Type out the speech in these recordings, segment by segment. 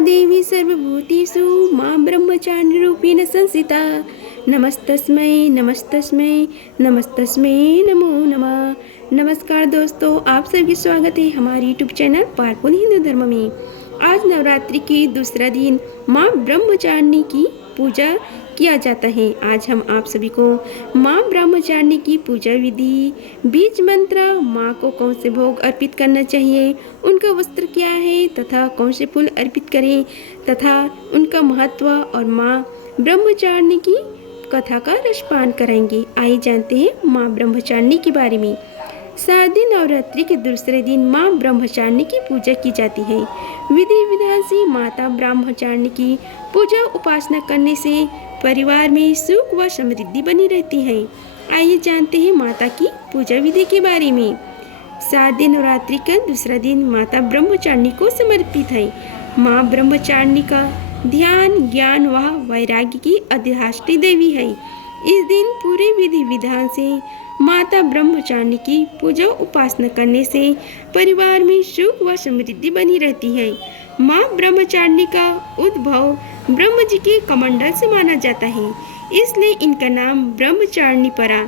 देवी सर्वभूतेषु मां ब्रह्मचारिणीरूपेण संस्थिता। नमस्तस्मै नमस्तस्मै नमस्तस्मै नमो नमः। नमस्कार दोस्तों, आप सभी स्वागत है हमारे यूट्यूब चैनल पारपुल हिंदू धर्म में। आज नवरात्रि की दूसरा दिन मां ब्रह्मचारिणी की पूजा किया जाता है। आज हम आप सभी को मां ब्रह्मचारिणी की पूजा विधि, बीज मंत्र, मां को कौन से भोग अर्पित करना चाहिए, उनका वस्त्र क्या है तथा कौन से फूल अर्पित करें तथा उनका महत्व और मां ब्रह्मचारिणी की कथा का रसपान कराएंगे। आइए जानते हैं मां ब्रह्मचारिणी के बारे में। शारदीय नवरात्रि के दूसरे दिन मां ब्रह्मचारिणी की पूजा की जाती है। विधि विधान से माता ब्रह्मचारिणी की पूजा उपासना करने से परिवार में सुख व समृद्धि बनी रहती है। आइए जानते हैं माता की पूजा विधि के बारे में। शारदीय नवरात्रि का दूसरा दिन माता ब्रह्मचारिणी को समर्पित है। मां ब्रह्मचारिणी का ध्यान, ज्ञान व वैराग्य की अधिष्ठात्री देवी है। इस दिन पूरे विधि विधान से माता ब्रह्मचारिणी की पूजा उपासना करने से परिवार में सुख व समृद्धि बनी रहती है। मां ब्रह्मचारिणी का उद्भव ब्रह्म जी के कमंडल से माना जाता है, इसलिए इनका नाम ब्रह्मचारिणी पड़ा।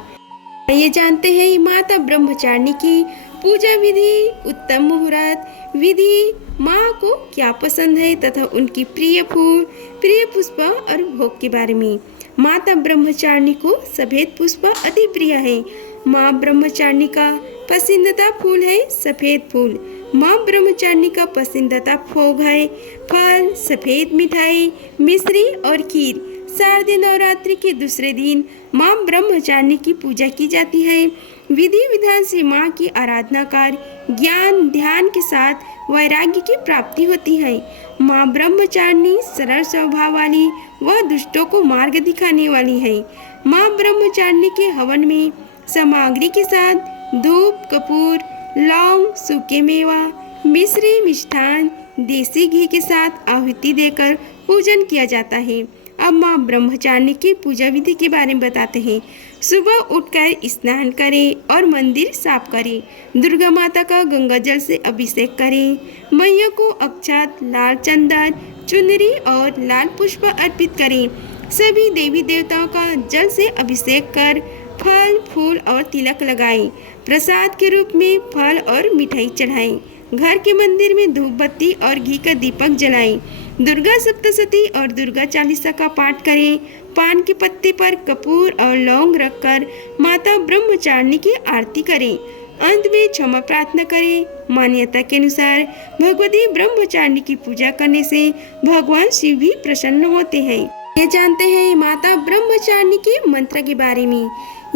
ये जानते हैं माता ब्रह्मचारिणी की पूजा विधि, उत्तम मुहूर्त विधि, माँ को क्या पसंद है तथा उनकी प्रिय फूल, प्रिय पुष्प और भोग के बारे में। माता ब्रह्मचारिणी को सफेद पुष्प अति प्रिय है। माँ ब्रह्मचारिणी का पसंदीदा फूल है सफेद फूल। माँ ब्रह्मचारिणी का पसंदीदा भोग है फल, सफेद मिठाई, मिश्री और खीर। शारदीय नवरात्रि के दूसरे दिन माँ ब्रह्मचारिणी की पूजा की जाती है। विधि विधान से माँ की आराधना कर ज्ञान ध्यान के साथ वैराग्य की प्राप्ति होती है। माँ ब्रह्मचारिणी सरल स्वभाव वाली व दुष्टों को मार्ग दिखाने वाली है। माँ ब्रह्मचारिणी के हवन में सामग्री के साथ धूप, कपूर, लौंग, सूखे मेवा, मिश्री, मिष्ठान, देसी घी के साथ आहुति देकर पूजन किया जाता है। अब माँ ब्रह्मचारिणी की पूजा विधि के बारे में बताते हैं। सुबह उठकर स्नान करें और मंदिर साफ करें। दुर्गा माता का गंगा जल से अभिषेक करें। मैया को अक्षत, लाल चंदन, चुनरी और लाल पुष्प अर्पित करें। सभी देवी देवताओं का जल से अभिषेक कर फल, फूल और तिलक लगाएं। प्रसाद के रूप में फल और मिठाई चढ़ाएं। घर के मंदिर में धूप बत्ती और घी का दीपक जलाएं। दुर्गा सप्तशती और दुर्गा चालीसा का पाठ करें। पान के पत्ते पर कपूर और लौंग रखकर माता ब्रह्मचारिणी की आरती करें। अंत में क्षमा प्रार्थना करें। मान्यता के अनुसार भगवती ब्रह्मचारिणी की पूजा करने से भगवान शिव भी प्रसन्न होते हैं। ये जानते हैं माता ब्रह्मचारिणी के मंत्र के बारे में।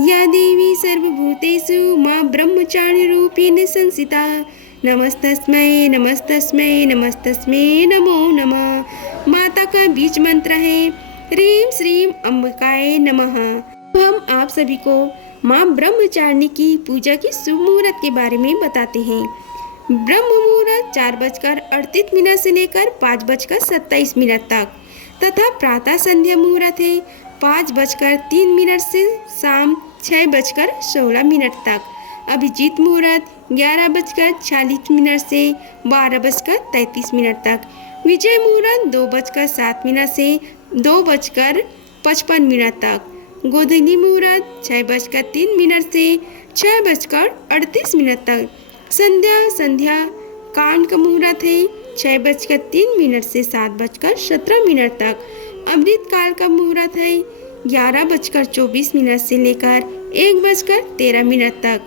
या देवी सर्वभूतेषु मां ब्रह्मचारिणी रूपेण संस्थिता। नमस्तस्मै नमस्तस्मै नमस्तस्मै नमो नमः। माता का बीज मंत्र है ह्रीं श्रीं अंबिकाय नमः। हम आप सभी को मां ब्रह्मचारिणी की पूजा की शुभ मुहूर्त के बारे में बताते हैं। ब्रह्म मुहूर्त 4:38 से लेकर 5:27 तक तथा प्रातः संध्या मुहूर्त है 5:03 से शाम 6:16 तक। अभिजीत मुहूर्त 11:46 से 12:33 तक। विजय मुहूर्त 2:07 से 2:55 तक। गोधूली मुहूर्त 6:03 से 6:38 तक। संध्या कान का मुहूर्त है 6:03 से 7:17 तक। अमृत काल का मुहूर्त है 11:24 से लेकर 1:13 तक।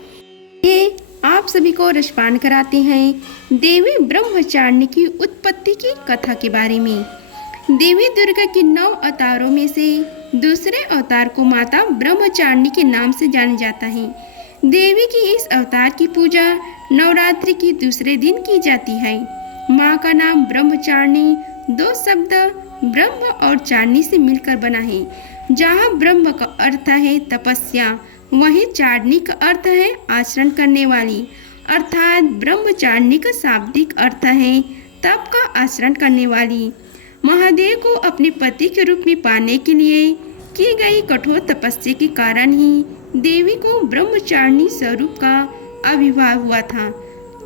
ये आप सभी को रसपान कराते हैं देवी ब्रह्मचारिणी की उत्पत्ति की कथा के बारे में। देवी दुर्गा के 9 अवतारों में से दूसरे अवतार को माता ब्रह्मचारिणी के नाम से जाना जाता है। देवी की इस अवतार की पूजा नवरात्रि के दूसरे दिन की जाती है। माँ का नाम ब्रह्मचारिणी 2 शब्द ब्रह्म और चारिणी से मिलकर बना है। जहाँ ब्रह्म का अर्थ है तपस्या, वहीं चारिणी का अर्थ है आचरण करने वाली, अर्थात ब्रह्मचारिणी का शाब्दिक अर्थ है तप का आचरण करने वाली। महादेव को अपने पति के रूप में पाने के लिए की गई कठोर तपस्या के कारण ही देवी को ब्रह्मचारिणी स्वरूप का आविर्भाव हुआ था।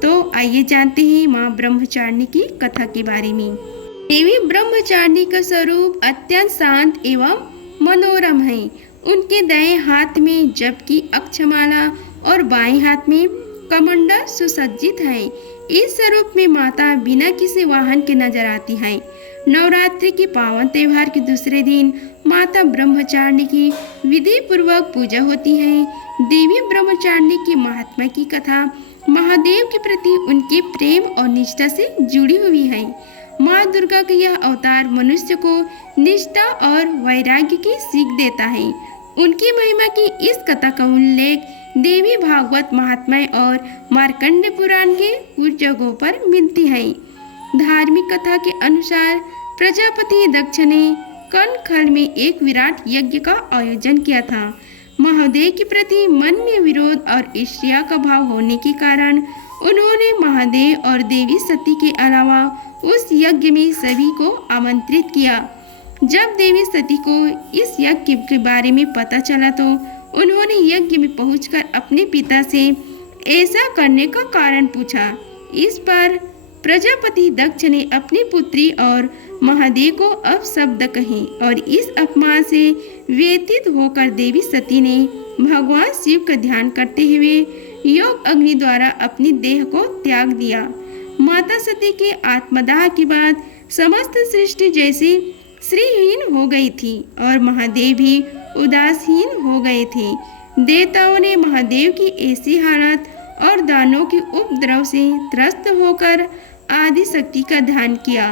तो आइए जानते हैं माँ ब्रह्मचारिणी की कथा के बारे में। देवी ब्रह्मचारिणी का स्वरूप अत्यंत शांत एवं मनोरम है। उनके दाएं हाथ में जप की अक्षमाला और बाएं हाथ में कमंडल सुसज्जित है। इस स्वरूप में माता बिना किसी वाहन के नजर आती है। नवरात्रि के पावन त्योहार के दूसरे दिन माता ब्रह्मचारिणी की विधि पूर्वक पूजा होती है। देवी ब्रह्मचारिणी की महात्मा की कथा महादेव के प्रति उनके प्रेम और निष्ठा से जुड़ी हुई है। माँ दुर्गा का यह अवतार मनुष्य को निष्ठा और वैराग्य की सीख देता है। उनकी महिमा की इस कथा का उल्लेख देवी भागवत महात्म्य और मार्कंड पुराण के कुछ जगहों पर मिलती है। धार्मिक कथा के अनुसार प्रजापति दक्ष ने कनखल में एक विराट यज्ञ का आयोजन किया था। महादेव के प्रति मन में विरोध और ईर्ष्या का भाव होने के कारण उन्होंने महादेव और देवी सती के अलावा उस यज्ञ में सभी को आमंत्रित किया। जब देवी सती को इस यज्ञ के बारे में पता चला तो उन्होंने यज्ञ में पहुंचकर अपने पिता से ऐसा करने का कारण पूछा। इस पर प्रजापति दक्ष ने अपनी पुत्री और महादेव को अपशब्द कहे और इस अपमान से व्यथित होकर देवी सती ने भगवान शिव का ध्यान करते हुए योग अग्नि द्वारा अपनी देह को त्याग दिया। माता सती के आत्मदाह के बाद समस्त सृष्टि जैसी श्रीहीन हो गई थी और महादेव भी उदासीन हो गए थे। देवताओं ने महादेव की ऐसी हालत और दानों के उपद्रव से त्रस्त होकर आदि शक्ति का ध्यान किया।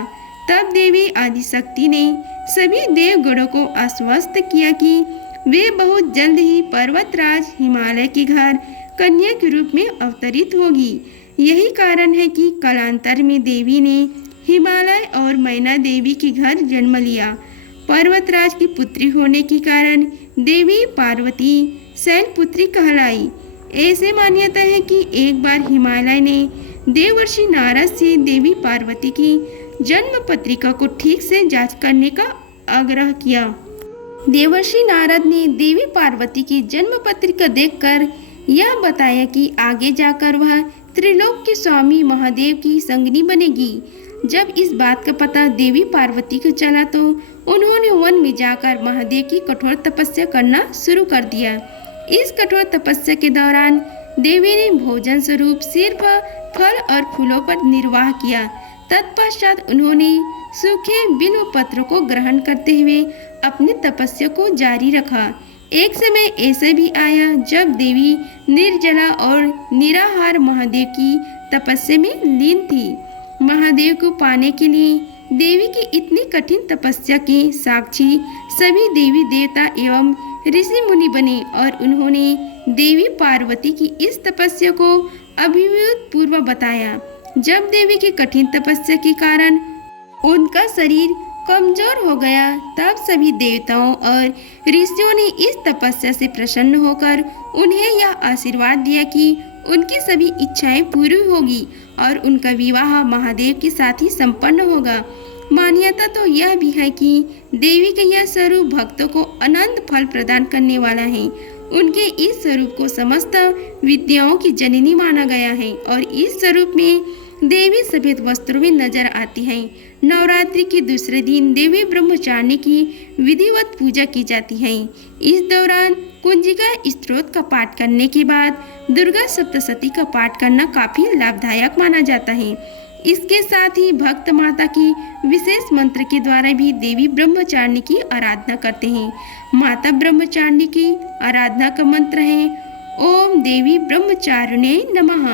तब देवी आदि शक्ति ने सभी देवगणों को आश्वस्त किया कि वे बहुत जल्द ही पर्वतराज हिमालय के घर कन्या के रूप में अवतरित होगी। यही कारण है कि कालांतर में देवी ने हिमालय और मैना देवी के घर जन्म लिया। पर्वतराज की पुत्री होने के कारण देवी पार्वती शैलपुत्री कहलाई। ऐसे मान्यता है कि एक बार हिमालय ने देवर्षि नारद से देवी पार्वती की जन्म पत्रिका को ठीक से जांच करने का आग्रह किया। देवर्षि नारद ने देवी पार्वती की जन्म पत्रिका देखकर यह बताया कि आगे जाकर वह त्रिलोक के स्वामी महादेव की संगिनी बनेगी। जब इस बात का पता देवी पार्वती को चला तो उन्होंने वन में जाकर महादेव की कठोर तपस्या करना शुरू कर दिया। इस कठोर तपस्या के दौरान देवी ने भोजन स्वरूप सिर्फ फल और फूलों पर निर्वाह किया। तत्पश्चात उन्होंने सूखे बिल्व पत्र को ग्रहण करते हुए अपनी तपस्या को जारी रखा। एक समय ऐसा भी आया जब देवी निर्जला और निराहार महादेव की तपस्या में लीन थी। महादेव को पाने के लिए देवी की इतनी कठिन तपस्या के साक्षी सभी देवी देवता एवं ऋषि मुनि बने और उन्होंने देवी पार्वती की इस तपस्या को अभूतपूर्व बताया। जब देवी की कठिन तपस्या के कारण उनका शरीर कमजोर हो गया तब सभी देवताओं और ऋषियों ने इस तपस्या से प्रसन्न होकर उन्हें यह आशीर्वाद दिया कि उनकी सभी इच्छाएं पूरी होगी और उनका विवाह महादेव के साथ ही संपन्न होगा। मान्यता तो यह भी है कि देवी का यह स्वरूप भक्तों को अनंत फल प्रदान करने वाला है। उनके इस स्वरूप को समस्त विद्याओं की जननी माना गया है और इस स्वरूप में देवी सफेद वस्त्रों में नजर आती है। नवरात्रि के दूसरे दिन देवी ब्रह्मचारिणी की विधिवत पूजा की जाती है। इस दौरान कुंजिका स्तोत्र का पाठ करने के बाद दुर्गा सप्तशती का पाठ करना काफी लाभदायक माना जाता है। इसके साथ ही भक्त माता की विशेष मंत्र के द्वारा भी देवी ब्रह्मचारिणी की आराधना करते हैं। माता ब्रह्मचारिणी की आराधना का मंत्र है ओम देवी ब्रह्मचारिणे नमः,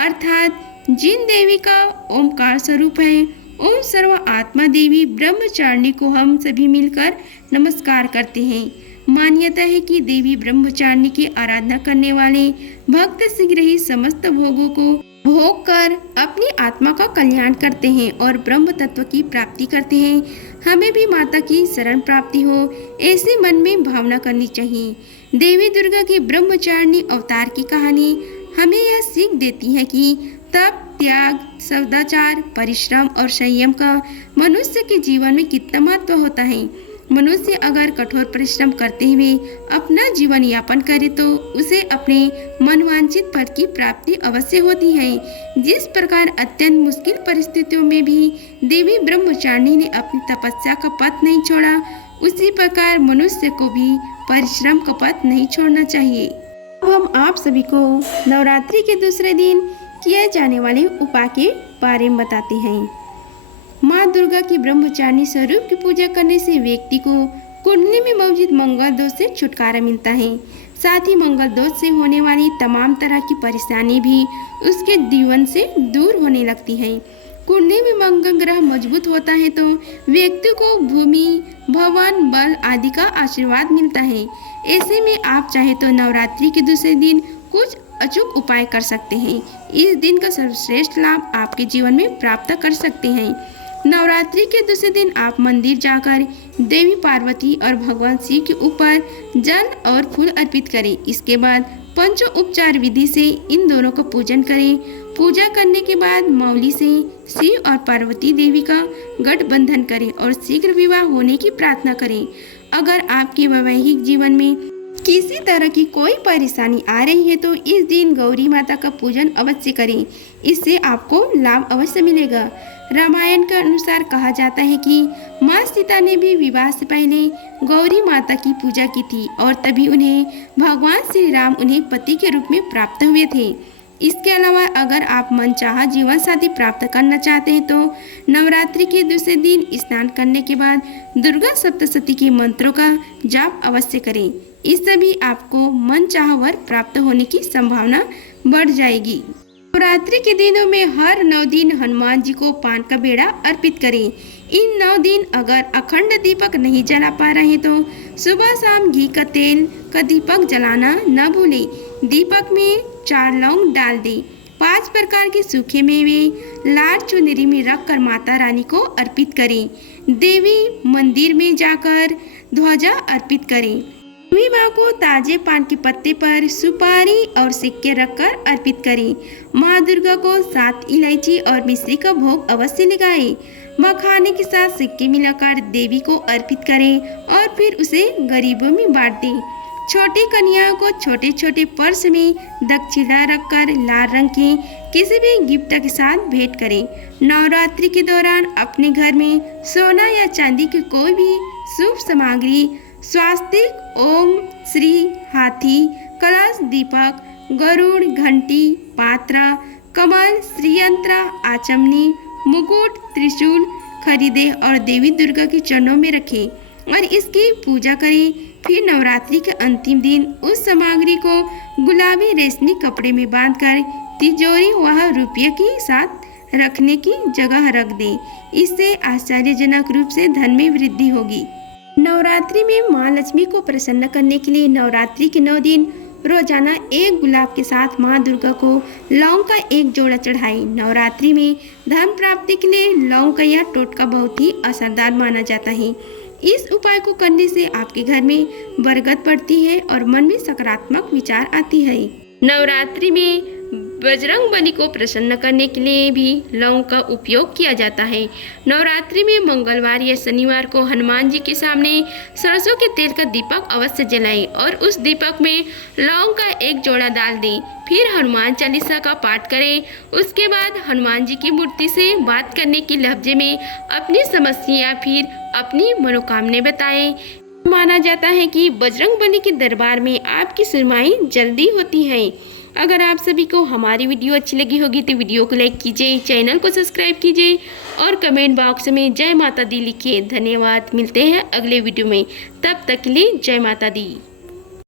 अर्थात जिन देवी का ओमकार स्वरूप है ओम सर्व आत्मा देवी ब्रह्मचारिणी को हम सभी मिलकर नमस्कार करते हैं। मान्यता है कि देवी ब्रह्मचारिणी की आराधना करने वाले भक्त शीघ्र ही समस्त भोगों को भोग कर अपनी आत्मा का कल्याण करते हैं और ब्रह्म तत्व की प्राप्ति करते हैं। हमें भी माता की शरण प्राप्ति हो ऐसे मन में भावना करनी चाहिए। देवी दुर्गा की ब्रह्मचारिणी अवतार की कहानी हमें यह सीख देती है कि तप, त्याग, सदाचार, परिश्रम और संयम का मनुष्य के जीवन में कितना महत्व होता है। मनुष्य अगर कठोर परिश्रम करते हुए अपना जीवन यापन करे तो उसे अपने मनवांछित फल की प्राप्ति अवश्य होती है। जिस प्रकार अत्यंत मुश्किल परिस्थितियों में भी देवी ब्रह्मचारिणी ने अपनी तपस्या का पथ नहीं छोड़ा, उसी प्रकार मनुष्य को भी परिश्रम का पथ नहीं छोड़ना चाहिए। अब हम आप सभी को नवरात्रि के दूसरे दिन किए जाने वाले उपाय के बारे में बताते हैं। माँ दुर्गा की ब्रह्मचारिणी स्वरूप की पूजा करने से व्यक्ति को कुंडली में मौजूद मंगल दोष से छुटकारा मिलता है। साथ ही मंगल दोष से होने वाली तमाम तरह की परेशानी भी उसके जीवन से दूर होने लगती है। कुंडली में मंगल ग्रह मजबूत होता है तो व्यक्ति को भूमि, भवन, बल आदि का आशीर्वाद मिलता है। ऐसे में आप चाहे तो नवरात्रि के दूसरे दिन कुछ अचूक उपाय कर सकते हैं। इस दिन का सर्वश्रेष्ठ लाभ आपके जीवन में प्राप्त कर सकते हैं। नवरात्रि के दूसरे दिन आप मंदिर जाकर देवी पार्वती और भगवान शिव के ऊपर जल और फूल अर्पित करें। इसके बाद पंचोपचार विधि से इन दोनों का पूजन करें। पूजा करने के बाद मौली से शिव और पार्वती देवी का गठबंधन करें और शीघ्र विवाह होने की प्रार्थना करें। अगर आपके वैवाहिक जीवन में किसी तरह की कोई परेशानी आ रही है तो इस दिन गौरी माता का पूजन अवश्य करें। इससे आपको लाभ अवश्य मिलेगा। रामायण के अनुसार कहा जाता है कि माँ सीता ने भी विवाह से पहले गौरी माता की पूजा की थी और तभी उन्हें भगवान श्री राम उन्हें पति के रूप में प्राप्त हुए थे। इसके अलावा अगर आप मनचाहा जीवन साथी प्राप्त करना चाहते हैं तो नवरात्रि के दूसरे दिन स्नान करने के बाद दुर्गा सप्तशती के मंत्रों का जाप अवश्य करें। इससे भी आपको मनचाहा वर प्राप्त होने की संभावना बढ़ जाएगी। नवरात्रि के दिनों में हर 9 दिन हनुमान जी को पान का बेड़ा अर्पित करें। इन 9 दिन अगर अखंड दीपक नहीं जला पा रहे तो सुबह शाम घी का तेल का दीपक जलाना न भूलें। दीपक में 4 लौंग डाल दें। 5 प्रकार के सूखे मेवे लाल चुनरी में रखकर माता रानी को अर्पित करें। देवी मंदिर में जाकर ध्वजा अर्पित करें। देवी माँ को ताजे पान के पत्ते पर सुपारी और सिक्के रखकर अर्पित करें। माँ दुर्गा को 7 इलायची और मिश्री का भोग अवश्य लगाएं। मखाने के साथ सिक्के मिलाकर देवी को अर्पित करें और फिर उसे गरीबों में बांट दें। छोटी कन्याओं को छोटे छोटे पर्स में दक्षिणा रखकर लाल रंग के किसी भी गिफ्ट के साथ भेंट करें। नवरात्रि के दौरान अपने घर में सोना या चांदी की कोई भी शुभ सामग्री स्वास्तिक, ओम, श्री, हाथी, कलश, दीपक, गरुड़, घंटी, पात्रा, कमल, श्रीयंत्र, आचमनी, मुकुट, त्रिशूल खरीदे और देवी दुर्गा के चरणों में रखें और इसकी पूजा करें। फिर नवरात्रि के अंतिम दिन उस सामग्री को गुलाबी रेशमी कपड़े में बांधकर तिजोरी वह रुपये के साथ रखने की जगह रख दें। इससे आश्चर्यजनक रूप से धन में वृद्धि होगी। नवरात्रि में माँ लक्ष्मी को प्रसन्न करने के लिए नवरात्रि के 9 दिन रोजाना एक गुलाब के साथ माँ दुर्गा को लौंग का एक जोड़ा चढ़ाएं। नवरात्रि में धन प्राप्ति के लिए लौंग का यह टोटका बहुत ही असरदार माना जाता है। इस उपाय को करने से आपके घर में बरकत बढ़ती है और मन में सकारात्मक विचार आती है। नवरात्रि में बजरंगबली को प्रसन्न करने के लिए भी लौंग का उपयोग किया जाता है। नवरात्रि में मंगलवार या शनिवार को हनुमान जी के सामने सरसों के तेल का दीपक अवश्य जलाएं और उस दीपक में लौंग का एक जोड़ा डाल दें। फिर हनुमान चालीसा का पाठ करें। उसके बाद हनुमान जी की मूर्ति से बात करने की लहजे में अपनी समस्या फिर अपनी मनोकामना बताएं। माना जाता है कि बजरंगबली के दरबार में आपकी सुनवाई जल्दी होती है। अगर आप सभी को हमारी वीडियो अच्छी लगी होगी तो वीडियो को लाइक कीजिए, चैनल को सब्सक्राइब कीजिए और कमेंट बॉक्स में जय माता दी लिखिए। धन्यवाद। मिलते हैं अगले वीडियो में, तब तक के लिए जय माता दी।